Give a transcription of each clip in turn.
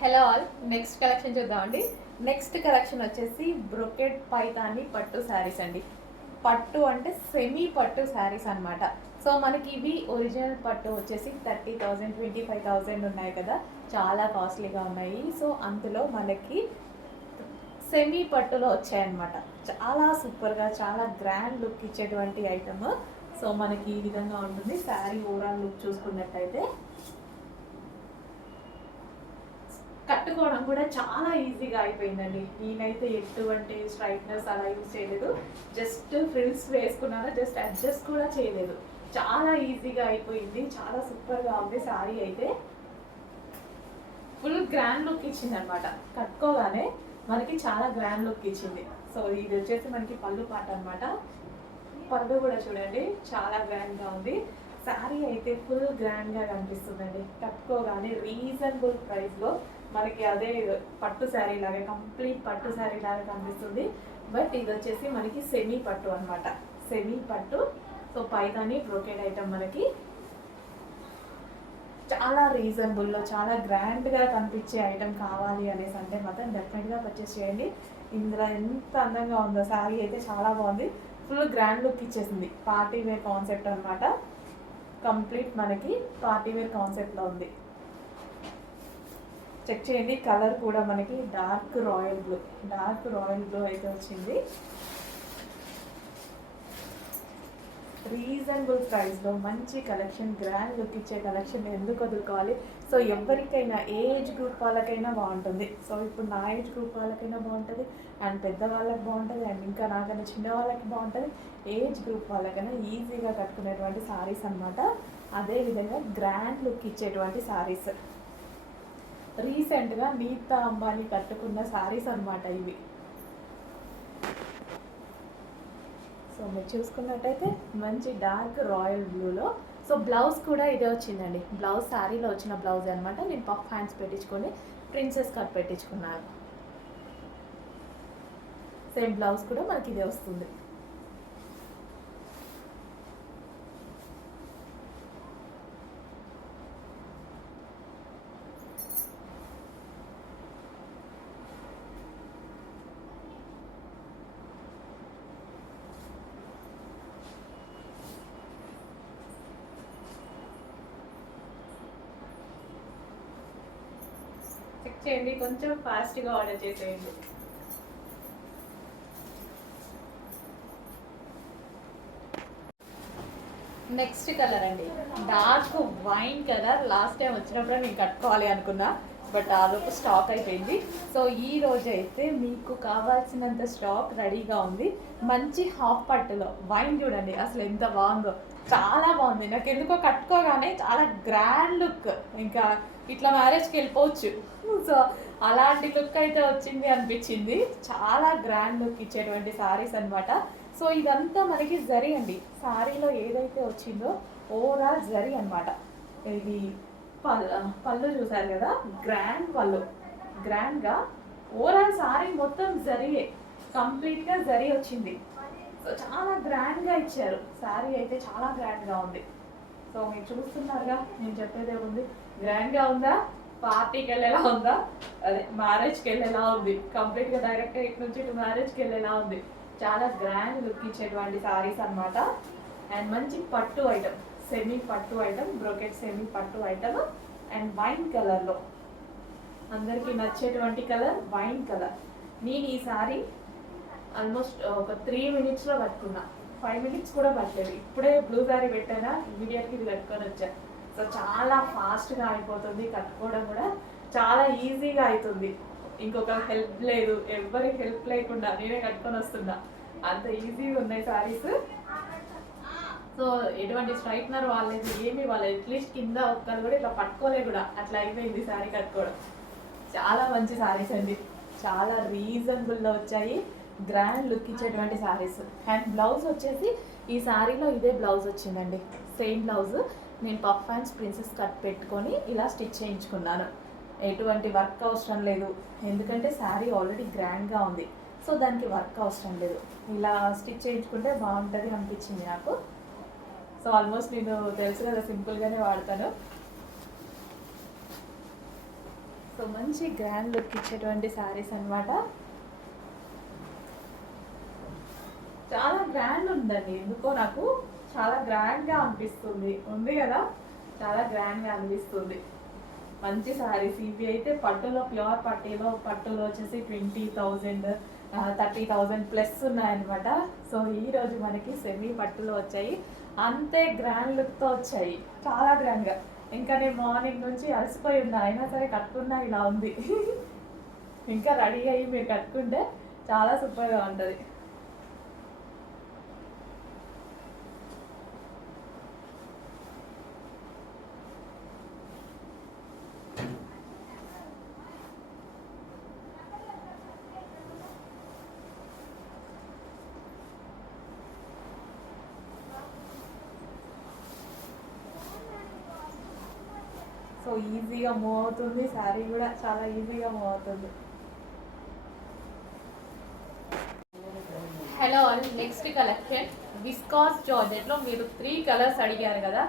Hello all, next collection చూద్దామండి. Next collection వచ్చేసి brocade Paithani పట్టు శారీస్ అండి. పట్టు అంటే సెమీ పట్టు శారీస్ అనమాట. సో మనకి ఇవి ఒరిజినల్ పట్టు వచ్చేసి 30,000 25,000 ఉన్నాయి కదా, చాలా కాస్ట్లీగా ఉన్నాయి. సో అందులో మనకి సెమీ పట్టులో వచ్చాయన్నమాట. చాలా సూపర్గా, చాలా గ్రాండ్ లుక్ ఇచ్చేటువంటి ఐటమ్. సో మనకి ఈ విధంగా ఉంటుంది శారీ ఓవరాల్ లుక్ చూసుకున్నట్టయితే. కట్టుకోవడం కూడా చాలా ఈజీగా అయిపోయిందండి. నేనైతే ఎటువంటి స్ట్రైట్నెస్ అలా యూజ్ చేయలేదు, జస్ట్ ఫ్రిల్స్ వేసుకున్నాను, జస్ట్ అడ్జస్ట్ కూడా చేయలేదు. చాలా ఈజీగా అయిపోయింది, చాలా సూపర్గా ఉంది. శారీ అయితే ఫుల్ గ్రాండ్ లుక్ ఇచ్చింది అనమాట. కట్టుకోగానే మనకి చాలా గ్రాండ్ లుక్ ఇచ్చింది. సో ఇది వచ్చేసి మనకి పళ్ళు పాట అనమాట. పళ్ళు కూడా చూడండి చాలా గ్రాండ్గా ఉంది. శారీ అయితే ఫుల్ గ్రాండ్గా కనిపిస్తుందండి. కట్టుకోగానే రీజనబుల్ ప్రైస్లో మనకి అదే పట్టు శారీ లాగా, కంప్లీట్ పట్టు శారీ లాగా కనిపిస్తుంది. బట్ ఇది వచ్చేసి మనకి సెమీ పట్టు అనమాట. సెమీ పట్టు. సో పైదాని బ్రోకెడ్ ఐటమ్ మనకి చాలా రీజనబుల్లో, చాలా గ్రాండ్గా కనిపించే ఐటమ్ కావాలి అనేసి అంటే మాత్రం డెఫినెట్గా పర్చేస్ చేయండి. ఇందులో ఎంత అందంగా ఉందో శారీ అయితే చాలా బాగుంది. ఫుల్ గ్రాండ్ లుక్ ఇచ్చేసింది. పార్టీ వేర్ కాన్సెప్ట్ అనమాట. కంప్లీట్ మనకి పార్టీ వేర్ కాన్సెప్ట్లో ఉంది. చెక్ చేయండి. కలర్ కూడా మనకి డార్క్ రాయల్ బ్లూ అయితే వచ్చింది. రీజనబుల్ ప్రైస్లో మంచి కలెక్షన్, గ్రాండ్ లుక్ ఇచ్చే కలెక్షన్ ఎందుకు వదులుకోవాలి. సో ఎవరికైనా, ఏజ్ గ్రూప్ వాళ్ళకైనా బాగుంటుంది. సో ఇప్పుడు నా ఏజ్ గ్రూప్ వాళ్ళకైనా బాగుంటుంది, అండ్ పెద్దవాళ్ళకి బాగుంటుంది, అండ్ ఇంకా నాకైనా చిన్న వాళ్ళకి బాగుంటుంది. ఏజ్ గ్రూప్ వాళ్ళకైనా ఈజీగా కట్టుకునేటువంటి శారీస్ అనమాట. అదేవిధంగా గ్రాండ్ లుక్ ఇచ్చేటువంటి శారీస్. రీసెంట్గా నీతా అంబానీ కట్టుకున్న శారీస్ అనమాట ఇవి. సో మీరు చూసుకున్నట్టయితే మంచి డార్క్ రాయల్ బ్లూలో. సో బ్లౌజ్ కూడా ఇదే వచ్చిందండి. బ్లౌజ్ శారీలో వచ్చిన బ్లౌజ్ అనమాట. నేను పఫ్ హ్యాండ్స్ పెట్టించుకొని ప్రిన్సెస్ కట్ పెట్టించుకున్నాను. సేమ్ బ్లౌజ్ కూడా మనకి ఇదే వస్తుంది. చెక్ చేయండి, కొంచెం ఫాస్ట్గా ఆర్డర్ చేసేయండి. నెక్స్ట్ కలర్ అండి, dark wine colour. Last time వచ్చినప్పుడు నేను కట్టుకోవాలి అనుకున్నా, బట్ ఆలోపు స్టాక్ అయిపోయింది. సో ఈ రోజు అయితే మీకు కావాల్సినంత స్టాక్ రెడీగా ఉంది. మంచి హాఫ్ పట్టులో వైన్ చూడండి అసలు ఎంత బాగుందో, చాలా బాగుంది. నాకు ఎందుకో కట్టుకోగానే చాలా గ్రాండ్ లుక్, ఇంకా ఇట్లా మ్యారేజ్కి వెళ్ళిపోవచ్చు. సో అలాంటి లుక్ అయితే వచ్చింది అనిపించింది. చాలా గ్రాండ్ లుక్ ఇచ్చేటువంటి శారీస్ అనమాట. సో ఇదంతా మనకి జరీ అండి. శారీలో ఏదైతే వచ్చిందో ఓవరాల్ జరీ అనమాట. ఇది పళ్ళు చూసారు కదా, గ్రాండ్ పళ్ళు, గ్రాండ్గా ఓవరాల్ శారీ మొత్తం జరీయే, కంప్లీట్గా జరీ వచ్చింది. సో చాలా గ్రాండ్గా ఇచ్చారు. శారీ అయితే చాలా గ్రాండ్గా ఉంది. సో మీరు చూస్తున్నారుగా, నేను చెప్పేదే ఉంది. గ్రాండ్గా ఉందా, పార్టీకి వెళ్ళేలా ఉందా, అదే మ్యారేజ్కి వెళ్ళేలా ఉంది. కంప్లీట్గా డైరెక్ట్గా ఇటు నుంచి ఇటు మ్యారేజ్కి వెళ్ళేలా ఉంది. చాలా గ్రాండ్ లుక్ ఇచ్చేటువంటి శారీస్ అనమాట. అండ్ మంచి పట్టు ఐటమ్, సెమీ పట్టు ఐటమ్, బ్రోకెట్ సెమీ పట్టు ఐటమ్. అండ్ వైన్ కలర్లో అందరికీ నచ్చేటువంటి కలర్ వైన్ కలర్. నేను ఈ శారీ ఆల్మోస్ట్ ఒక 3 minutesలో కట్టుకున్నా. 5 minutes కూడా పట్టలేదు. ఇప్పుడే బ్లూ శారీ పెట్టానా, ఇమీడియట్గా ఇది కట్టుకొని వచ్చా. సో చాలా ఫాస్ట్గా అయిపోతుంది, కట్టుకోవడం కూడా చాలా ఈజీగా అవుతుంది. ఇంకొక హెల్ప్ లేదు, ఎవరి హెల్ప్ లేకుండా నేనే కట్టుకొని వస్తున్నా. అంత ఈజీగా ఉన్నాయి శారీస్. సో ఎటువంటి స్ట్రైట్నర్ వాళ్ళేది ఏమి, వాళ్ళు అట్లీస్ట్ కింద ఒక్కరు కూడా ఇట్లా పట్టుకోలే కూడా, అట్లా అయిపోయింది శారీ కట్టుకోవడం. చాలా మంచి శారీస్ అండి, చాలా రీజనబుల్లో వచ్చాయి. గ్రాండ్ లుక్ ఇచ్చేటువంటి శారీస్. అండ్ బ్లౌజ్ వచ్చేసి ఈ శారీలో ఇదే బ్లౌజ్ వచ్చిందండి, సేమ్ బ్లౌజ్. నేను పఫ్ హ్యాండ్స్ ప్రిన్సెస్ కట్ పెట్టుకొని ఇలా స్టిచ్ చేయించుకున్నాను. ఎటువంటి వర్క్ అవసరం లేదు, ఎందుకంటే శారీ ఆల్రెడీ గ్రాండ్గా ఉంది. సో దానికి వర్క్ అవసరం లేదు, ఇలా స్టిచ్ చేయించుకుంటే బాగుంటుంది అనిపించింది నాకు. సో ఆల్మోస్ట్ నేను తెలుసు కదా, సింపుల్గానే వాడతాను. సో మంచి గ్రాండ్ లుక్ ఇచ్చేటువంటి శారీస్ అన్నమాట. చాలా గ్రాండ్ ఉందండి, ఎందుకో నాకు చాలా గ్రాండ్గా అనిపిస్తుంది. ఉంది కదా, చాలా గ్రాండ్గా అనిపిస్తుంది. మంచి శారీస్ ఇవి అయితే పట్టులో, ప్యూర్ పట్టులో వచ్చేసి 20,000 30,000 ప్లస్ ఉన్నాయన్నమాట. సో ఈరోజు మనకి సెమీ పట్టులో వచ్చాయి, అంతే గ్రాండ్ లుక్తో వచ్చాయి, చాలా గ్రాండ్గా. ఇంకా నేను మార్నింగ్ నుంచి అలసిపోయి ఉన్నా, అయినా సరే కట్టుకున్నా ఇలా ఉంది. ఇంకా రెడీ అయ్యి మీరు కట్టుకుంటే చాలా సూపర్గా ఉంటుంది. సో ఈజీగా మూవ్ అవుతుంది, శారీ కూడా చాలా ఈజీగా మూవ్ అవుతుంది. Hello all, next collection viscose జార్జెట్లో మీరు 3 కలర్స్ అడిగారు కదా,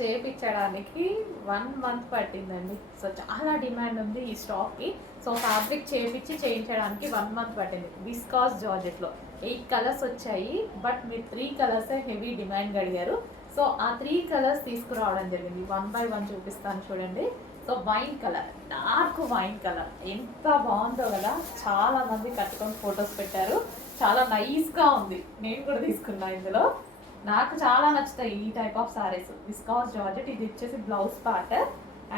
చేయించడానికి 1 మంత్ పట్టిందండి. సో చాలా డిమాండ్ ఉంది ఈ స్టాక్కి. సో ఫ్యాబ్రిక్ చేయించడానికి 1 మంత్ పట్టింది. విస్కాస్ జార్జెట్లో 8 కలర్స్ వచ్చాయి, బట్ మీరు 3 కలర్సే హెవీ డిమాండ్ అడిగారు. సో ఆ 3 కలర్స్ తీసుకురావడం జరిగింది. 1 బై 1 చూపిస్తాను చూడండి. So wine colour, dark wine colour ఎంత బాగుందో కదా, చాలా మంది కట్టుకొని ఫొటోస్ పెట్టారు. చాలా నైస్గా ఉంది, నేను కూడా తీసుకున్నా. ఇందులో నాకు చాలా నచ్చుతాయి ఈ type of saris. Viscous georgette, ఇది వచ్చేసి blouse part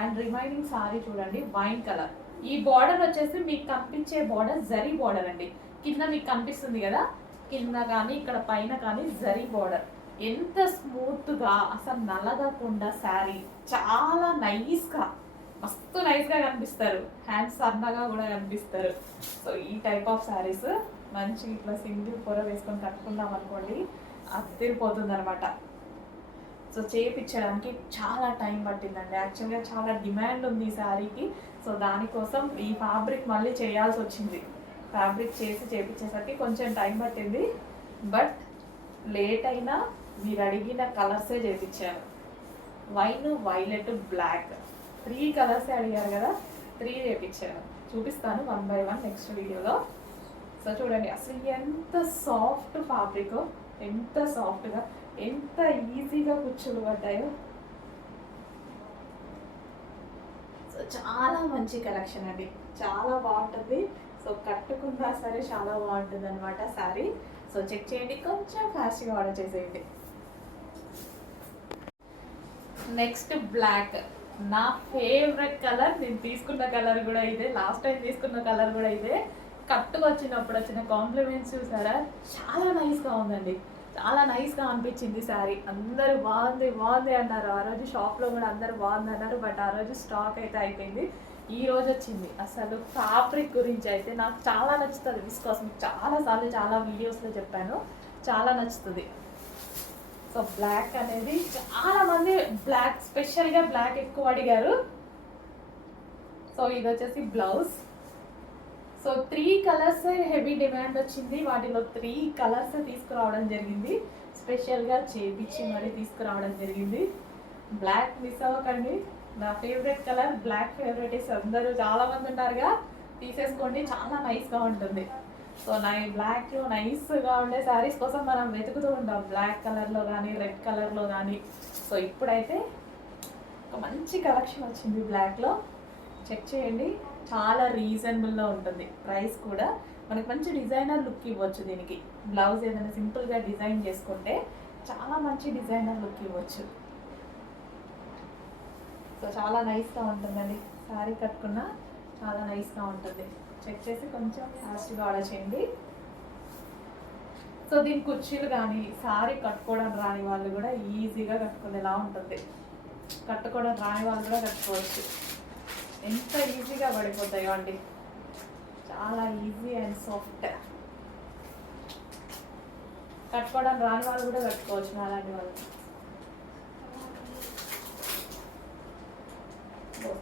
and remaining sorry చూడండి వైన్ కలర్. ఈ బార్డర్ వచ్చేసి మీకు కనిపించే బార్డర్ జరీ బార్డర్ అండి. కింద మీకు కనిపిస్తుంది కదా, కింద కానీ ఇక్కడ పైన కానీ జరీ బార్డర్. ఎంత స్మూత్గా, అసలు నలగకుండా శారీ, చాలా నైస్గా, మస్తు నైస్గా కనిపిస్తారు. హ్యాండ్స్ సన్నగా కూడా కనిపిస్తారు. సో ఈ టైప్ ఆఫ్ శారీస్ మంచి ఇట్లా సింగిల్ పొర వేసుకొని కట్టుకున్నాం అనుకోండి, అదిరిపోతుంది అనమాట. సో చేయించడానికి చాలా టైం పట్టిందండి. యాక్చువల్గా చాలా డిమాండ్ ఉంది ఈ శారీకి. సో దానికోసం ఈ ఫ్యాబ్రిక్ మళ్ళీ చేయాల్సి వచ్చింది. ఫ్యాబ్రిక్ చేయించేసరికి కొంచెం టైం పట్టింది, బట్ లేట్ అయినా మీరు అడిగిన కలర్సే చేయించాను. వైన్, వైలెట్, బ్లాక్ 3 కలర్సే అడిగారు కదా, 3 చేయించాను. చూపిస్తాను 1 బై 1 నెక్స్ట్ వీడియోలో. సో చూడండి అసలు ఎంత సాఫ్ట్ ఫ్యాబ్రిక్, ఎంత సాఫ్ట్గా, ఎంత ఈజీగా కుచ్చులు పడ్డాయో. సో చాలా మంచి కలెక్షన్ అండి, చాలా బాగుంటుంది. సో కట్టుకున్నా సరే చాలా బాగుంటుంది అనమాట శారీ. సో చెక్ చేయండి, కొంచెం ఫాస్ట్గా ఆర్డర్ చేసేయండి. నెక్స్ట్ బ్లాక్, నా ఫేవరెట్ కలర్. నేను తీసుకున్న కలర్ కూడా ఇదే, లాస్ట్ టైం తీసుకున్న కలర్ కూడా ఇదే. కట్టుకొచ్చినప్పుడు వచ్చిన కాంప్లిమెంట్స్ చూసారా, చాలా నైస్గా ఉందండి, చాలా నైస్గా అనిపించింది శారీ. అందరూ బాగుంది బాగుంది అన్నారు. ఆ రోజు షాప్లో కూడా అందరూ బాగుంది అన్నారు, బట్ ఆ రోజు స్టాక్ అయితే అయిపోయింది. ఈ రోజు వచ్చింది. అసలు ఫ్యాబ్రిక్ గురించి అయితే నాకు చాలా నచ్చుతుంది. విస్కాస్ మీకు చాలాసార్లు చాలా వీడియోస్లో చెప్పాను, చాలా నచ్చుతుంది. సో బ్లాక్ అనేది చాలా మంది బ్లాక్, స్పెషల్గా బ్లాక్ ఎక్కువ అడిగారు. సో ఇది వచ్చేసి blouse. So 3 colours heavy demand వచ్చింది, వాటిలో 3 కలర్స్ తీసుకురావడం జరిగింది. స్పెషల్గా చేపించి మరీ తీసుకురావడం జరిగింది. బ్లాక్ మిస్ అవ్వకండి, నా ఫేవరెట్ కలర్ బ్లాక్. ఫేవరెట్ అందరూ చాలా మంది ఉంటారుగా, తీసేసుకోండి, చాలా నైస్గా ఉంటుంది. సో బ్లాక్ నైస్గా ఉండే శారీస్ కోసం మనం వెతుకుతూ ఉంటాం, బ్లాక్ కలర్లో కానీ రెడ్ కలర్లో కానీ. సో ఇప్పుడైతే ఒక మంచి కలెక్షన్ వచ్చింది బ్లాక్లో, చెక్ చేయండి. చాలా రీజనబుల్లో ఉంటుంది ప్రైస్ కూడా. మనకి మంచి డిజైనర్ లుక్ ఇవ్వచ్చు దీనికి. బ్లౌజ్ ఏదైనా సింపుల్గా డిజైన్ చేసుకుంటే చాలా మంచి డిజైనర్ లుక్ ఇవ్వచ్చు. సో చాలా నైస్గా ఉంటుందండి, శారీ కట్టుకున్నా చాలా నైస్గా ఉంటుంది. చెక్ చేసి కొంచెం ఫాస్ట్గా ఆర్డర్ చేయండి. సో దీని కుర్చీలు కానీ శారీ కట్టుకోవడం రాని వాళ్ళు కూడా ఈజీగా కట్టుకునేలా ఉంటుంది. కట్టుకోవడం రాని వాళ్ళు కూడా కట్టుకోవచ్చు. ఎంత ఈజీగా పడిపోతాయో అండి, చాలా ఈజీ అండ్ సాఫ్ట్. కట్టుకోవడం రాని వాళ్ళు కూడా కట్టుకోవచ్చు, అలాంటి వాళ్ళు.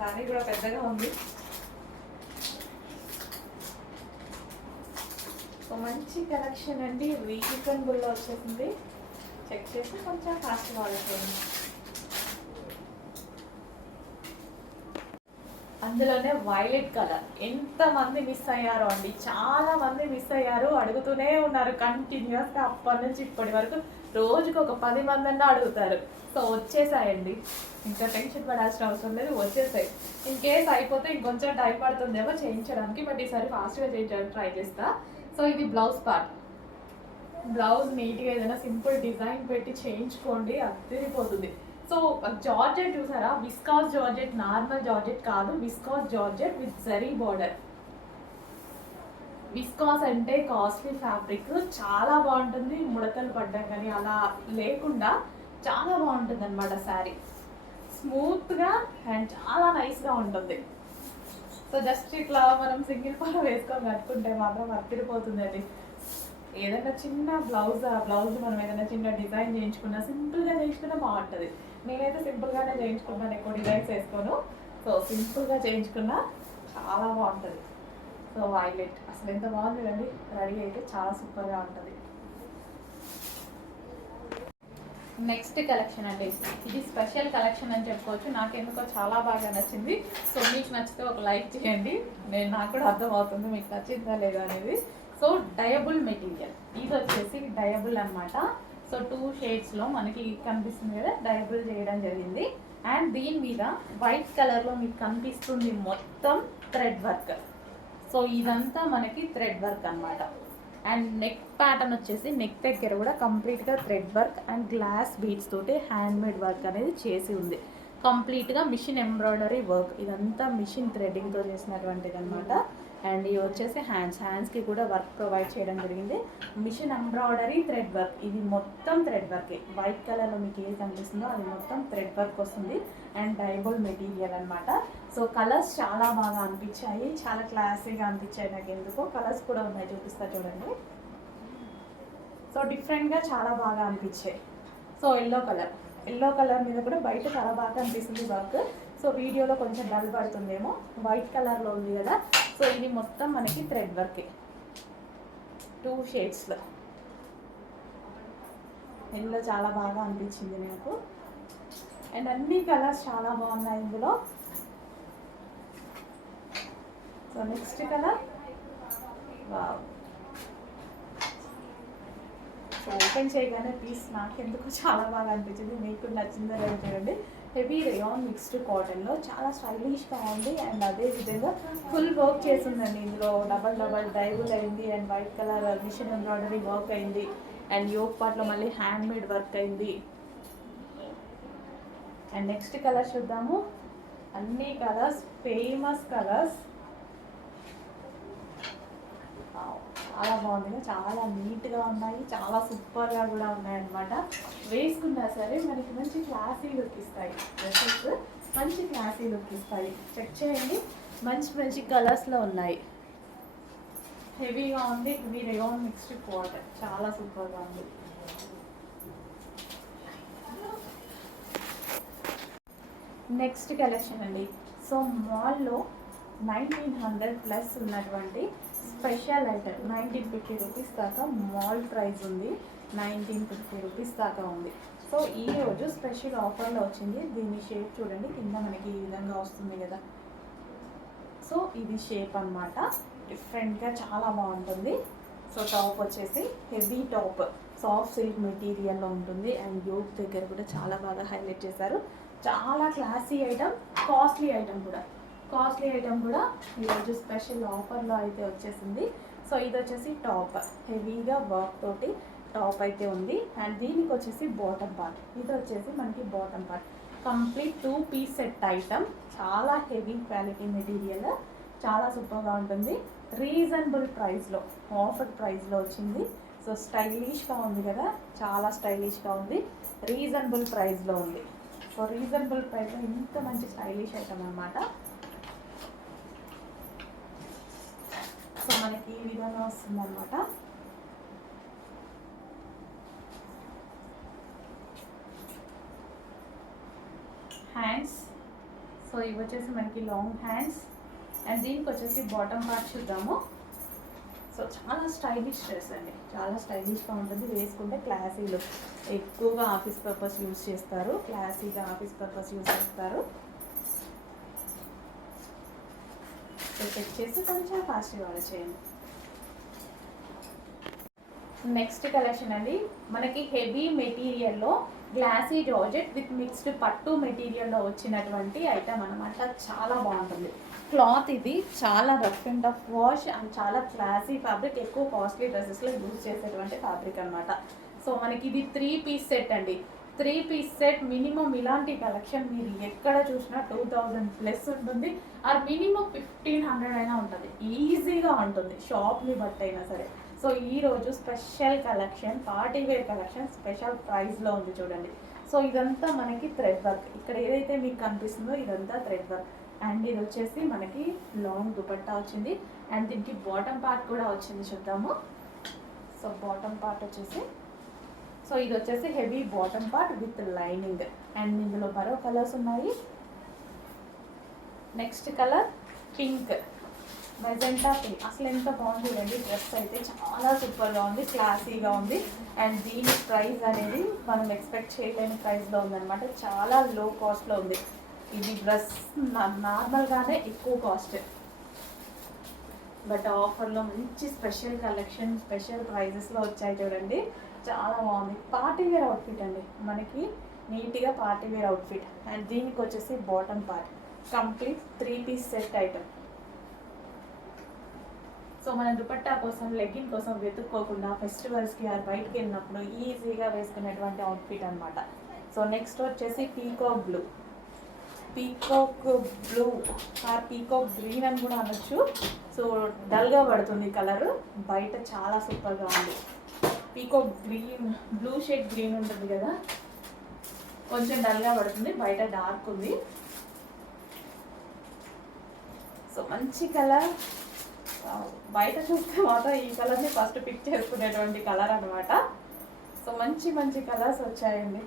శారీ కూడా పెద్దగా ఉంది. సో మంచి కలెక్షన్ అండి, రీజనబుల్లో వచ్చేసింది. చెక్ చేసి కొంచెం ఫాస్ట్గా ఆర్డర్ చేయండి. అందులోనే వైలెట్ కలర్. ఎంతమంది మిస్ అయ్యారో అండి, చాలా మంది మిస్ అయ్యారు, అడుగుతూనే ఉన్నారు కంటిన్యూస్గా అప్పటి నుంచి ఇప్పటి వరకు. రోజుకు ఒక 10 మంది అన్నా అడుగుతారు. సో వచ్చేసాయండి, ఇంకా టెన్షన్ పడాల్సిన అవసరం లేదు, వచ్చేసాయి. ఇన్ కేస్ అయిపోతే ఇంకొంచెం టైం పడుతుందేమో చేయించడానికి, బట్ ఈసారి ఫాస్ట్గా చేయించడానికి ట్రై చేస్తా. సో ఇది బ్లౌజ్ పార్ట్. బ్లౌజ్ నీట్గా ఏదైనా సింపుల్ డిజైన్ పెట్టి చేయించుకోండి, అదిరిపోతుంది. సో జార్జెట్ చూసారా, విస్కాస్ జార్జెట్, నార్మల్ జార్జెట్ కాదు, viscous georgette with zari border. Viscous అంటే కాస్ట్లీ ఫ్యాబ్రిక్, చాలా బాగుంటుంది. ముడతలు పడ్డం కానీ అలా లేకుండా చాలా బాగుంటుంది అనమాట శారీ. స్మూత్గా అండ్ చాలా నైస్గా ఉంటుంది. సో జస్ట్ ఇట్లా మనం సింగిల్ పాల వేసుకొని కట్టుకుంటే మాత్రం అత్తిరిపోతుంది. అది ఏదైనా చిన్న బ్లౌజ్, ఆ బ్లౌజ్ మనం ఏదైనా చిన్న డిజైన్ చేయించుకున్నా, సింపుల్గా చేయించుకున్నా బాగుంటుంది. నేనైతే సింపుల్గానే చేయించుకుంటాను, ఎక్కువ డిజైన్స్ వేసుకోను. సో సింపుల్గా చేయించుకున్నా చాలా బాగుంటుంది. సో వైలెట్ అసలు ఎంత బాగుంది అండి, రెడీ అయితే చాలా సూపర్గా ఉంటుంది. నెక్స్ట్ కలెక్షన్ అండి, ఇది స్పెషల్ కలెక్షన్ అని చెప్పుకోవచ్చు. నాకెందుకో చాలా బాగా నచ్చింది. సో మీకు నచ్చితే ఒక లైక్ చేయండి, నాకు కూడా అర్థమవుతుంది మీకు నచ్చిందా లేదా అనేది. సో డయబుల్ మెటీరియల్, ఇది వచ్చేసి డయబుల్ అనమాట. సో 2 షేడ్స్లో మనకి కనిపిస్తుంది కదా, డయబుల్ చేయడం జరిగింది. అండ్ దీని మీద వైట్ కలర్లో మీకు కనిపిస్తుంది మొత్తం థ్రెడ్ వర్క్. సో ఇదంతా మనకి థ్రెడ్ వర్క్ అనమాట. అండ్ నెక్ ప్యాటర్న్ వచ్చేసి నెక్ దగ్గర కూడా కంప్లీట్గా thread work and glass beads తోటి హ్యాండ్మేడ్ వర్క్ అనేది చేసి ఉంది. కంప్లీట్గా మిషన్ ఎంబ్రాయిడరీ వర్క్, ఇదంతా మిషన్ థ్రెడ్డింగ్తో చేసినటువంటిది అనమాట. అండ్ ఇవి వచ్చేసి హ్యాండ్స్కి కూడా వర్క్ ప్రొవైడ్ చేయడం జరిగింది. మిషన్ ఎంబ్రాయిడరీ థ్రెడ్ వర్క్, ఇది మొత్తం థ్రెడ్ వర్కే. వైట్ కలర్లో మీకు ఏది కనిపిస్తుందో అది మొత్తం థ్రెడ్ వర్క్ వస్తుంది. అండ్ డైబుల్ మెటీరియల్ అనమాట. సో కలర్స్ చాలా బాగా అనిపించాయి, చాలా క్లాసీగా అనిపించాయి. నాకు ఎందుకో కలర్స్ కూడా ఉన్నాయి, చూపిస్తా చూడండి. సో డిఫరెంట్గా చాలా బాగా అనిపించాయి. సో ఎల్లో కలర్ మీద కూడా బయట చాలా బాగా అనిపిస్తుంది వర్క్. సో వీడియోలో కొంచెం డల్ పడుతుందేమో, వైట్ కలర్లో ఉంది కదా. సో ఇది మొత్తం మనకి థ్రెడ్ వర్కే, 2 షేడ్స్లో. ఎల్లో చాలా బాగా అనిపించింది నాకు. అండ్ అన్ని కలర్స్ చాలా బాగున్నాయి ఇందులో. So next colour, wow. So open చేయగానే పీస్ నాకెందుకు చాలా బాగా అనిపించింది, మీకు నచ్చిందో లేదో చూడండి. హెవీ రేయాన్ మిక్స్డ్ కాటన్లో చాలా స్టైలిష్గా ఉంది. అండ్ అదేవిధంగా ఫుల్ వర్క్ చేసిందండి ఇందులో. డబల్ డైబుల్ అయింది and white colour machine embroidery work అయింది. అండ్ యోక్ పార్ట్లో మళ్ళీ హ్యాండ్మేడ్ వర్క్ అయింది. అండ్ నెక్స్ట్ కలర్ చూద్దాము. అన్ని కలర్స్ ఫేమస్ కలర్స్, చాలా బాగుంది, చాలా నీట్గా ఉన్నాయి, చాలా సూపర్గా కూడా ఉన్నాయన్నమాట. వేసుకున్నా సరే మనకి మంచి క్లాసీ లుక్ ఇస్తాయి డ్రెస్సెస్, మంచి క్లాసీ లుక్ ఇస్తాయి. చెక్ చేయండి, మంచి కలర్స్లో ఉన్నాయి. హెవీగా ఉంది, హెవీ రేయాన్ మిక్స్డ్ కాటన్, చాలా సూపర్గా ఉంది. నెక్స్ట్ కలెక్షన్ అండి. సో మాల్లో 1900+ ఉన్నటువంటి స్పెషల్ ఐటమ్, 1950 రూపీస్ దాకా మాల్ ప్రైస్ ఉంది, 1950 రూపీస్ దాకా ఉంది. సో ఈరోజు స్పెషల్ ఆఫర్లో వచ్చింది. దీని షేప్ చూడండి, కింద మనకి ఈ విధంగా వస్తుంది కదా. సో ఇది షేప్ అనమాట, డిఫరెంట్గా చాలా బాగుంటుంది. సో టాప్ వచ్చేసి హెవీ టాప్, సాఫ్ట్ సిల్క్ మెటీరియల్లో ఉంటుంది. అండ్ యోక్ దగ్గర కూడా చాలా బాగా హైలైట్ చేశారు. చాలా క్లాసీ ఐటమ్, కాస్ట్లీ ఐటమ్ కూడా ఈరోజు స్పెషల్ ఆఫర్లో అయితే వచ్చేసింది. సో ఇది వచ్చేసి టాప్, హెవీగా వర్క్ తోటి టాప్ అయితే ఉంది. అండ్ దీనికి వచ్చేసి బాటమ్ పార్ట్, ఇది వచ్చేసి మనకి bottom part. Complete 2 piece set item, చాలా హెవీ క్వాలిటీ మెటీరియల్, చాలా సూపర్గా ఉంటుంది. రీజనబుల్ ప్రైస్లో, ఆఫర్ ప్రైస్లో వచ్చింది. సో స్టైలిష్గా ఉంది కదా, చాలా స్టైలిష్గా ఉంది, రీజనబుల్ ప్రైస్లో ఉంది. సో రీజనబుల్ ప్రైస్లో ఇంత మంచి స్టైలిష్ ఐటమ్ అనమాట. సో మనకి ఈ విధంగా వస్తుంది అనమాట. హ్యాండ్స్, సో ఇవి వచ్చేసి మనకి లాంగ్ హ్యాండ్స్. అండ్ దీనికి వచ్చేసి బాటమ్ పార్ట్ చూద్దాము. సో చాలా స్టైలిష్ డ్రెస్ అండి, చాలా స్టైలిష్గా ఉంటుంది. వేసుకుంటే క్లాసీ లుక్, ఎక్కువగా ఆఫీస్ పర్పస్ యూజ్ చేస్తారు, క్లాసీగా ఆఫీస్ పర్పస్ యూజ్ చేస్తారు. చెక్ చేసి కొంచెం ఫాస్ట్గా ఆర్డర్ చేయండి. నెక్స్ట్ కలెక్షన్ అండి, మనకి హెవీ మెటీరియల్లో గ్లాసీ జార్జెట్ విత్ మిక్స్డ్ పట్టు మెటీరియల్లో వచ్చినటువంటి ఐటమ్ అనమాట. చాలా బాగుంటుంది క్లాత్. ఇది చాలా rough and tough wash and చాలా క్లాసీ ఫ్యాబ్రిక్. ఎక్కువ కాస్ట్లీ డ్రెస్సెస్లో యూజ్ చేసేటువంటి ఫ్యాబ్రిక్ అనమాట. సో మనకి ఇది 3 పీస్ సెట్ అండి. 3 పీస్ సెట్ మినిమం ఇలాంటి కలెక్షన్ మీరు ఎక్కడ చూసినా 2000 ప్లస్ ఉంటుంది. ఆర్ మినిమం 1500 అయినా ఉంటుంది, ఈజీగా ఉంటుంది షాప్ని బట్టి అయినా సరే. సో ఈరోజు special collection, party wear collection special ప్రైస్లో ఉంది చూడండి. సో ఇదంతా మనకి థ్రెడ్ వర్క్. ఇక్కడ ఏదైతే మీకు కనిపిస్తుందో ఇదంతా థ్రెడ్ వర్క్. అండ్ ఇది వచ్చేసి మనకి లాంగ్ దుపట్టా వచ్చింది. అండ్ దీనికి బాటమ్ పార్ట్ కూడా వచ్చింది, చూద్దాము. సో బాటమ్ పార్ట్ వచ్చేసి, సో ఇది వచ్చేసి heavy bottom part with lining. And ఇందులో మరో కలర్స్ ఉన్నాయి. Next colour pink, magenta pink. అసలు ఎంత బాగుంది చూడండి. డ్రెస్ అయితే చాలా సూపర్గా ఉంది, క్లాసీగా ఉంది. అండ్ దీని ప్రైస్ అనేది మనం ఎక్స్పెక్ట్ చేయలేని ప్రైస్లో ఉందన్నమాట. చాలా లో కాస్ట్లో ఉంది. ఇది డ్రెస్ నార్మల్గానే ఎక్కువ కాస్ట్, బట్ ఆఫర్లో మంచి స్పెషల్ కలెక్షన్, స్పెషల్ ప్రైజెస్లో వచ్చాయి చూడండి. చాలా బాగుంది. పార్టీ వేర్ అవుట్ఫిట్ అండి, మనకి నీట్గా పార్టీ వేర్ అవుట్ఫిట్. అండ్ దీనికి వచ్చేసి bottom part complete 3 piece set item. So మన దుపట్టా కోసం, లెగ్గిన్ కోసం వెతుక్కోకుండా ఫెస్టివల్స్కి ఆర్ బయటికి వెళ్ళినప్పుడు ఈజీగా వేసుకునేటువంటి అవుట్ఫిట్ అనమాట. సో నెక్స్ట్ వచ్చేసి peacock blue. Peacock blue or peacock green అని కూడా అనొచ్చు. సో డల్గా పడుతుంది కలర్, బయట చాలా సూపర్గా ఉంది. Peacock green, blue shade green ఉంటుంది కదా, కొంచెం డల్గా పడుతుంది, బయట డార్క్ ఉంది. సో మంచి కలర్, బయట చూస్తే మాత్రం ఈ కలర్ని ఫస్ట్ పిక్ చేసుకునేటువంటి కలర్ అనమాట. సో మంచి మంచి కలర్స్ వచ్చాయండి.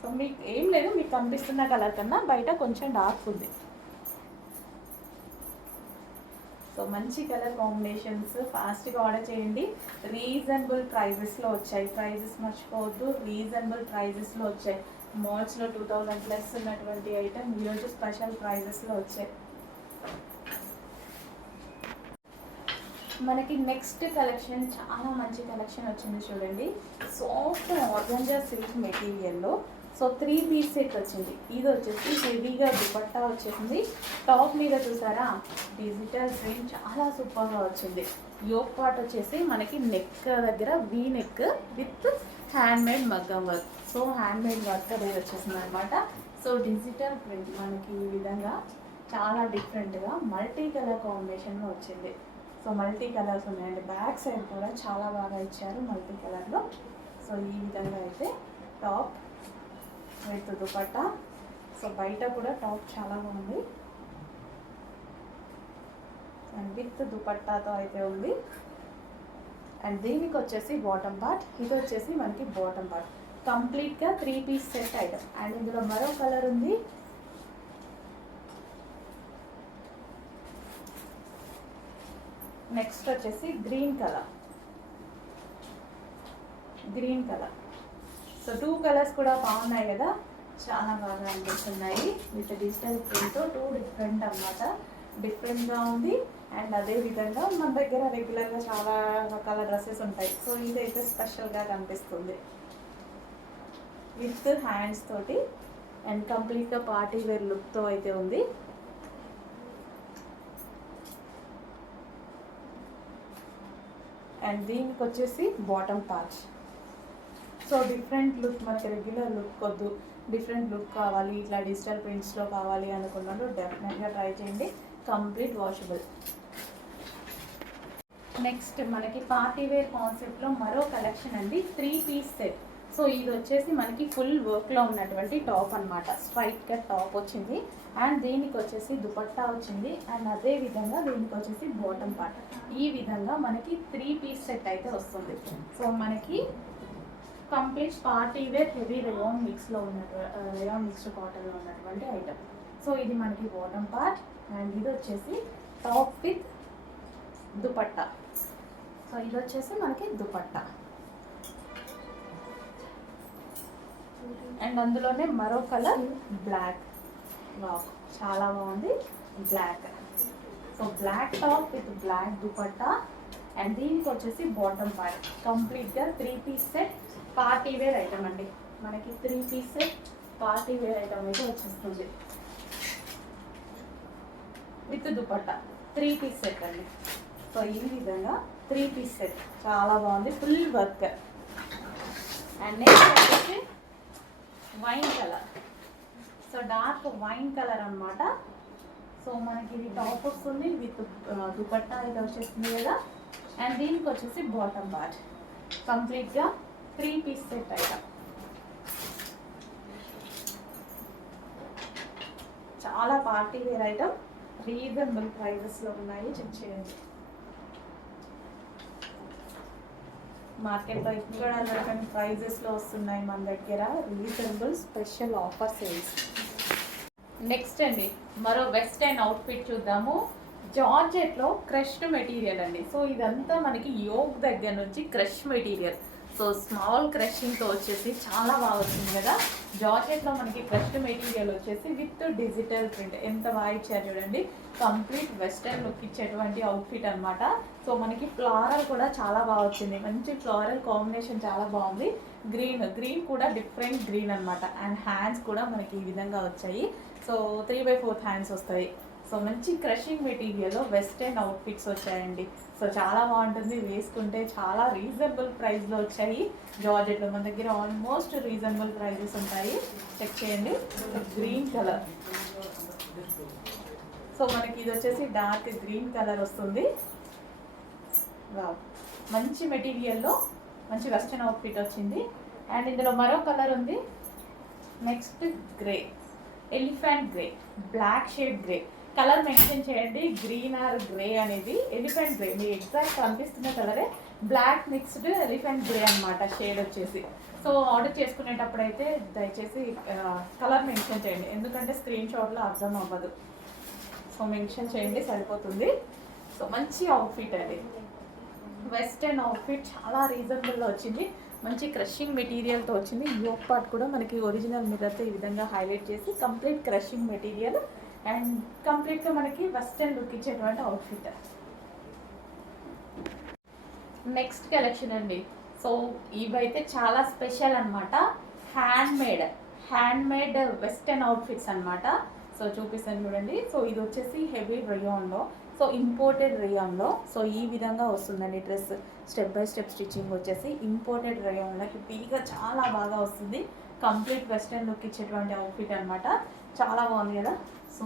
సో మీకు ఏం లేదు, మీకు కనిపిస్తున్న కలర్ కన్నా బయట కొంచెం డార్క్ ఉంది. సో మంచి కలర్ కాంబినేషన్స్, ఫాస్ట్గా ఆర్డర్ చేయండి. రీజనబుల్ ప్రైజెస్లో వచ్చాయి, ప్రైజెస్ మర్చిపోవద్దు. రీజనబుల్ ప్రైజెస్లో వచ్చాయి. మాల్స్లో 2000 ప్లస్ ఉన్నటువంటి ఐటమ్ ఈరోజు స్పెషల్ ప్రైజెస్లో వచ్చాయి. మనకి నెక్స్ట్ కలెక్షన్ చాలా మంచి కలెక్షన్ వచ్చింది చూడండి. సాఫ్ట్ ఆర్గంజా సిల్క్ మెటీరియల్లో సో 3 పీస్ సెట్ వచ్చింది. ఇది వచ్చేసి హెవీగా దుపట్టా వచ్చేసింది. టాప్ మీద చూసారా డిజిటల్ ప్రింట్, చాలా సూపర్గా వచ్చింది. యోక్ పార్ట్ వచ్చేసి మనకి నెక్ దగ్గర వీ నెక్ విత్ హ్యాండ్మేడ్ మగ్గం వర్క్. సో హ్యాండ్మేడ్ వర్క్ అనేది వచ్చేసింది అనమాట. సో డిజిటల్ ప్రింట్ మనకి ఈ విధంగా చాలా డిఫరెంట్గా మల్టీ కలర్ కాంబినేషన్లో వచ్చింది. సో మల్టీ కలర్స్ ఉన్నాయండి. బ్యాక్ సైడ్ కూడా చాలా బాగా ఇచ్చారు మల్టీ కలర్లో. సో ఈ విధంగా అయితే టాప్ విత్ దుపట్టా. సో బయట కూడా టాప్ చాలా బాగుంది అండ్ విత్ దుపట్టాతో అయితే ఉంది. అండ్ దీనికి వచ్చేసి బాటమ్ పార్ట్, ఇది వచ్చేసి మనకి బాటమ్ పార్ట్. కంప్లీట్గా 3 పీస్ సెట్ ఐటమ్. అండ్ ఇందులో మరో కలర్ ఉంది. నెక్స్ట్ వచ్చేసి గ్రీన్ కలర్. సో 2 కలర్స్ కూడా బాగున్నాయి కదా, చాలా బాగా అనిపిస్తున్నాయి. విత్ డిజిటల్ ప్రింట్ 2 డిఫరెంట్ అన్నమాట, డిఫరెంట్గా ఉంది. అండ్ అదే విధంగా మన దగ్గర రెగ్యులర్గా చాలా రకాల డ్రెస్సెస్ ఉంటాయి. సో ఇదైతే స్పెషల్గా కనిపిస్తుంది విత్ హ్యాండ్స్ తోటి. అండ్ కంప్లీట్గా పార్టీ వేర్ లుక్తో అయితే ఉంది. అండ్ దీనికి వచ్చేసి bottom part. So different look, మనకి రెగ్యులర్ లుక్ వద్దు, డిఫరెంట్ లుక్ కావాలి, ఇట్లా డిజిటల్ ప్రింట్స్లో కావాలి అనుకున్నప్పుడు డెఫినెట్గా ట్రై చేయండి. Complete washable. నెక్స్ట్ మనకి పార్టీ వేర్ కాన్సెప్ట్లో మరో కలెక్షన్ అండి, 3 పీస్ సెట్. సో ఇది వచ్చేసి మనకి ఫుల్ వర్క్లో ఉన్నటువంటి టాప్ అనమాట. స్ట్రైట్ కట్ టాప్ వచ్చింది. అండ్ దీనికి వచ్చేసి దుపట్టా వచ్చింది. అండ్ అదే విధంగా దీనికి వచ్చేసి బాటమ్ పార్ట్. ఈ విధంగా మనకి 3 పీస్ సెట్ అయితే వస్తుంది. సో మనకి complete party wear heavy rayon మిక్స్లో రేయాన్ మిక్స్డ్ కాటన్లో ఉన్నటువంటి ఐటమ్. సో ఇది మనకి బాటమ్ పార్ట్. అండ్ ఇది వచ్చేసి టాప్ విత్ దుపట్టా. సో ఇది వచ్చేసి మనకి దుపట్టా. అండ్ అందులోనే మరో కలర్ బ్లాక్. వావ్, చాలా బాగుంది black. So black top with black dupatta and దీనికి వచ్చేసి బాటమ్ పార్ట్. కంప్లీట్గా 3 piece set party wear item అండి. మనకి 3 piece set party wear item అయితే వచ్చేస్తుంది విత్ దుపట్టా. 3 పీస్ సెట్ అండి. సో ఈ విధంగా 3 పీస్ సెట్ చాలా బాగుంది, ఫుల్ వర్క్. అండ్ నెక్స్ట్ వచ్చేసి wine colour. So dark wine colour అనమాట. సో మనకి ఇది టాప్ వస్తుంది విత్ దుపట్టా అయితే వచ్చేస్తుంది కదా. అండ్ దీనికి వచ్చేసి బాటమ్ పార్ట్. కంప్లీట్గా 3 పీస్ సెట్ ఐటమ్. చాలా పార్టీ వేర్ ఐటమ్, రీజనబుల్ ప్రైజెస్లో ఉన్నాయి. చెక్ చేయండి. మార్కెట్లో ఇక్కడ దొరకని ప్రైజెస్లో వస్తున్నాయి మన దగ్గర. Reasonable special offer sales. Next అండి మరో వెస్టర్న్ అవుట్ఫిట్ చూద్దాము. జార్జెట్లో క్రష్డ్ మెటీరియల్ అండి. సో ఇదంతా మనకి యోగ్ దగ్గర నుంచి క్రష్ మెటీరియల్. సో స్మాల్ క్రషింగ్తో వచ్చేసి చాలా బాగా వచ్చింది కదా. జార్జెట్లో మనకి క్రష్డ్ మెటీరియల్ వచ్చేసి విత్ డిజిటల్ ప్రింట్. ఎంత బాగా ఇచ్చారు చూడండి. కంప్లీట్ వెస్టర్న్ లుక్ ఇచ్చేటువంటి అవుట్ఫిట్ అనమాట. సో మనకి ఫ్లోరల్ కూడా చాలా బాగా వచ్చింది. మంచి ఫ్లోరల్ కాంబినేషన్ చాలా బాగుంది. గ్రీన్ కూడా డిఫరెంట్ గ్రీన్ అనమాట. అండ్ హ్యాండ్స్ కూడా మనకి ఈ విధంగా వచ్చాయి. సో 3/4 హ్యాండ్స్ వస్తాయి. సో మంచి క్రషింగ్ మెటీరియల్లో వెస్టర్న్ అవుట్ఫిట్స్ వచ్చాయండి. సో చాలా బాగుంటుంది, వేసుకుంటే చాలా రీజనబుల్ ప్రైస్లో వచ్చాయి. జార్జెట్లో మన దగ్గర ఆల్మోస్ట్ రీజనబుల్ ప్రైజెస్ ఉంటాయి. చెక్ చేయండి. Green colour. సో మనకి ఇది వచ్చేసి డార్క్ గ్రీన్ కలర్ వస్తుంది. వావ్, మంచి మెటీరియల్లో మంచి వెస్టర్న్ అవుట్ఫిట్ వచ్చింది. అండ్ ఇందులో మరో కలర్ ఉంది. Next grey, elephant grey, black shade grey. Colour mention చేయండి, గ్రీన్ ఆర్ గ్రే అనేది. ఎలిఫెంట్ గ్రే మీ ఎగ్జాక్ట్ కనిపిస్తున్న కలరే. బ్లాక్ మిక్స్డ్ ఎలిఫెంట్ గ్రే అనమాట షేడ్ వచ్చేసి. సో ఆర్డర్ చేసుకునేటప్పుడు అయితే దయచేసి కలర్ మెన్షన్ చేయండి, ఎందుకంటే స్క్రీన్ షాట్లో అర్థం అవ్వదు. సో మెన్షన్ చేయండి సరిపోతుంది. సో మంచి అవుట్ఫిట్ అది, వెస్టర్న్ అవుట్ఫిట్ చాలా రీజనబుల్లో వచ్చింది. మంచి క్రషింగ్ మెటీరియల్తో వచ్చింది. యోక్ పార్ట్ కూడా మనకి ఒరిజినల్ మిర్రర్తో ఈ విధంగా హైలైట్ చేసి కంప్లీట్ క్రషింగ్ మెటీరియల్ అండ్ కంప్లీట్గా మనకి వెస్టర్న్ లుక్ ఇచ్చేటువంటి అవుట్ఫిట్. నెక్స్ట్ కలెక్షన్ అండి. సో ఇవైతే చాలా స్పెషల్ అనమాట. హ్యాండ్ మేడ్ వెస్టర్న్ అవుట్ఫిట్స్ అనమాట. సో చూపిస్తాను చూడండి. సో ఇది వచ్చేసి హెవీ రేయాన్లో, సో ఇంపోర్టెడ్ రేయాన్లో. సో ఈ విధంగా వస్తుందండి dress. Step by step stitching వచ్చేసి ఇంపోర్టెడ్ రేయాన్లో హెవీగా చాలా బాగా వస్తుంది. కంప్లీట్ వెస్టర్న్ లుక్ ఇచ్చేటువంటి అవుట్ఫిట్ అనమాట. చాలా బాగుంది కదా. సో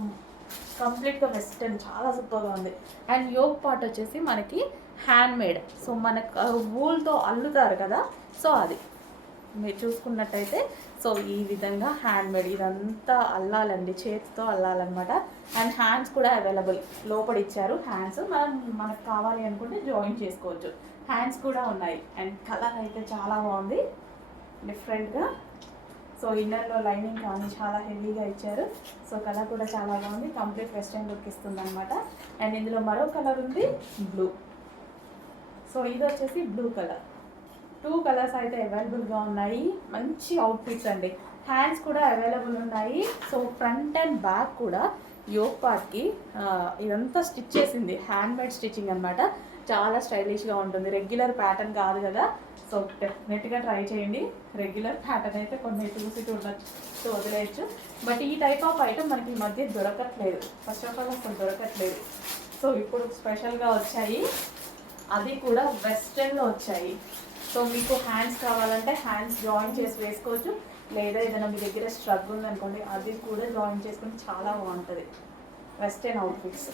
కంప్లీట్గా వెస్టర్న్ చాలా సూపర్గా ఉంది. అండ్ యోక్ పార్ట్ వచ్చేసి మనకి హ్యాండ్ మేడ్. సో మనకు వూల్తో అల్లుతారు కదా, సో అది మీరు చూసుకున్నట్టయితే. సో ఈ విధంగా హ్యాండ్ మేడ్, ఇదంతా అల్లాలండి, చేతితో అల్లాలన్నమాట. అండ్ హ్యాండ్స్ కూడా అవైలబుల్, లోపల ఇచ్చారు హ్యాండ్స్. మనకు కావాలి అనుకుంటే జాయిన్ చేసుకోవచ్చు. హ్యాండ్స్ కూడా ఉన్నాయి. అండ్ కలర్ అయితే చాలా బాగుంది, డిఫరెంట్గా. సో ఇన్నర్లో లైనింగ్ కానీ చాలా హెవీగా ఇచ్చారు. సో కలర్ కూడా చాలా బాగుంది, కంప్లీట్ వెస్టర్న్ లుక్ ఇస్తుంది అనమాట. అండ్ ఇందులో మరో కలర్ ఉంది, బ్లూ. సో ఇది వచ్చేసి బ్లూ కలర్. 2 కలర్స్ అయితే అవైలబుల్గా ఉన్నాయి. మంచి అవుట్ఫిట్స్ అండి. హ్యాండ్స్ కూడా అవైలబుల్ ఉన్నాయి. సో ఫ్రంట్ అండ్ బ్యాక్ కూడా యోక్ పార్ట్కి ఇదంతా స్టిచ్ చేసింది, హ్యాండ్ మేడ్ స్టిచ్చింగ్ అనమాట. చాలా స్టైలిష్గా ఉంటుంది. రెగ్యులర్ ప్యాటర్న్ కాదు కదా. సో డెఫినెట్గా ట్రై చేయండి. రెగ్యులర్ ప్యాటర్న్ అయితే కొన్ని చూసి వదిలేయచ్చు. బట్ ఈ టైప్ ఆఫ్ ఐటమ్ మనకి ఈ మధ్య దొరకట్లేదు. ఫస్ట్ ఆఫ్ ఆల్ అసలు దొరకట్లేదు. సో ఇప్పుడు స్పెషల్గా వచ్చాయి, అది కూడా వెస్టర్న్లో వచ్చాయి. సో మీకు హ్యాండ్స్ కావాలంటే హ్యాండ్స్ జాయిన్ చేసి వేసుకోవచ్చు. లేదా ఏదైనా మీ దగ్గర స్ట్రగ్ ఉందనుకోండి, అది కూడా జాయిన్ చేసుకుంటే చాలా బాగుంటుంది. Western outfits.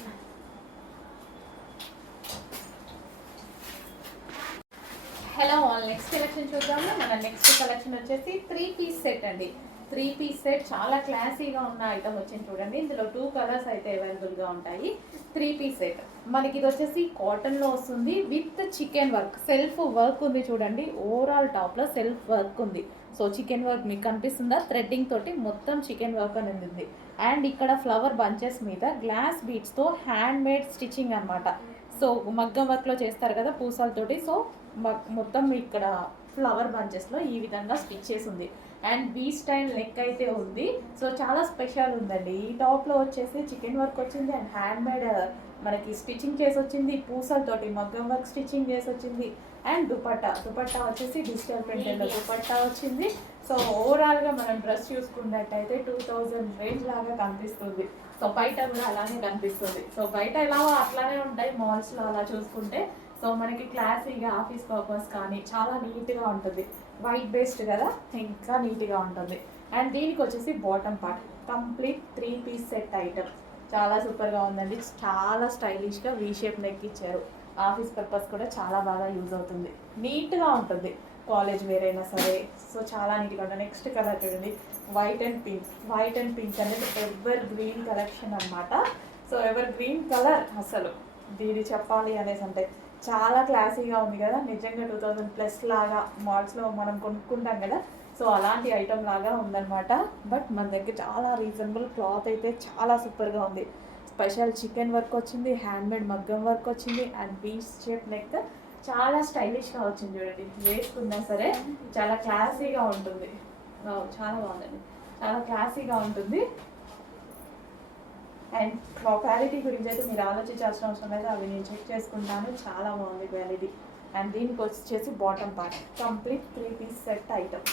Hello all, next collection చూద్దాము. మన నెక్స్ట్ కలెక్షన్ వచ్చేసి 3 పీస్ సెట్ అండి. 3 పీస్ సెట్ చాలా క్లాసీగా ఉన్న ఐటమ్ వచ్చింది చూడండి. ఇందులో 2 కలర్స్ అయితే అవైలబుల్గా ఉంటాయి. 3 పీస్ సెట్ మనకి ఇది వచ్చేసి కాటన్లో వస్తుంది with chicken work. Self work ఉంది చూడండి. ఓవరాల్ టాప్లో సెల్ఫ్ వర్క్ ఉంది. సో చికెన్ వర్క్ మీకు కనిపిస్తుందా, థ్రెడ్డింగ్ తోటి మొత్తం చికెన్ వర్క్ అనేది ఉంది. అండ్ ఇక్కడ ఫ్లవర్ బంచెస్ మీద గ్లాస్ బీడ్స్తో హ్యాండ్ మేడ్ స్టిచ్చింగ్ అనమాట. సో మగ్గం వర్క్లో చేస్తారు కదా పూసలతోటి. సో మొత్తం ఇక్కడ ఫ్లవర్ బంచెస్లో ఈ విధంగా స్టిచ్ చేసి ఉంది. అండ్ వీ స్టైల్ నెక్ అయితే ఉంది. సో చాలా స్పెషల్ ఉందండి. ఈ టాప్లో వచ్చేసి చికెన్ వర్క్ వచ్చింది అండ్ హ్యాండ్ మేడ్ మనకి స్టిచ్చింగ్ చేసి వచ్చింది, పూసలతోటి మగ్గం వర్క్ స్టిచ్చింగ్ చేసి వచ్చింది. అండ్ దుపట్టా వచ్చేసి డిజిటల్ ప్రింటెడ్లో దుపట్టా వచ్చింది. సో ఓవరాల్గా మనం డ్రెస్ చూసుకున్నట్టయితే 2000 రేంజ్ లాగా కనిపిస్తుంది. సో బయట కూడా అలానే కనిపిస్తుంది. సో బయట ఎలాగో అట్లానే ఉంటాయి మాల్స్లో అలా చూసుకుంటే. సో మనకి క్లాసీగా ఆఫీస్ పర్పస్ కానీ చాలా నీట్గా ఉంటుంది. వైట్ బేస్డ్ కదా, ఇంకా నీట్గా ఉంటుంది. అండ్ దీనికి వచ్చేసి bottom part complete 3 piece set item చాలా సూపర్గా ఉందండి. చాలా స్టైలిష్గా వీ షేప్ నెక్ ఇచ్చారు. ఆఫీస్ పర్పస్ కూడా చాలా బాగా యూజ్ అవుతుంది. నీట్గా ఉంటుంది, కాలేజ్ వేర్ అయినా సరే. సో చాలా నీట్గా ఉంటుంది. నెక్స్ట్ కలర్ చూడండి, వైట్ అండ్ పింక్ అనేది ఎవర్ గ్రీన్ కలెక్షన్ అనమాట. సో ఎవర్ గ్రీన్ కలర్ అసలు దీని చెప్పాలి అనేసి అంటే చాలా క్లాసీగా ఉంది కదా. నిజంగా 2000+ లాగా మాల్స్లో మనం కొనుక్కుంటాం కదా, సో అలాంటి ఐటమ్ లాగా ఉందన్నమాట. బట్ మన దగ్గర చాలా రీజనబుల్, క్లాత్ అయితే చాలా సూపర్గా ఉంది. స్పెషల్ చికెన్ వర్క్ వచ్చింది, హ్యాండ్మేడ్ మగ్గం వర్క్ వచ్చింది అండ్ పీస్ షేప్ నెక్ చాలా స్టైలిష్గా వచ్చింది. చూడండి, వేసుకున్నా సరే చాలా క్లాసీగా ఉంటుంది. చాలా బాగుందండి, చాలా క్లాసీగా ఉంటుంది. అండ్ క్వాలిటీ గురించి అయితే మీరు ఆలోచించాల్సిన అవసరం లేదు, అవి నేను చెక్ చేసుకుంటాను. చాలా బాగుంది క్వాలిటీ. అండ్ దీనికి వచ్చేసి bottom part complete 3 piece set item.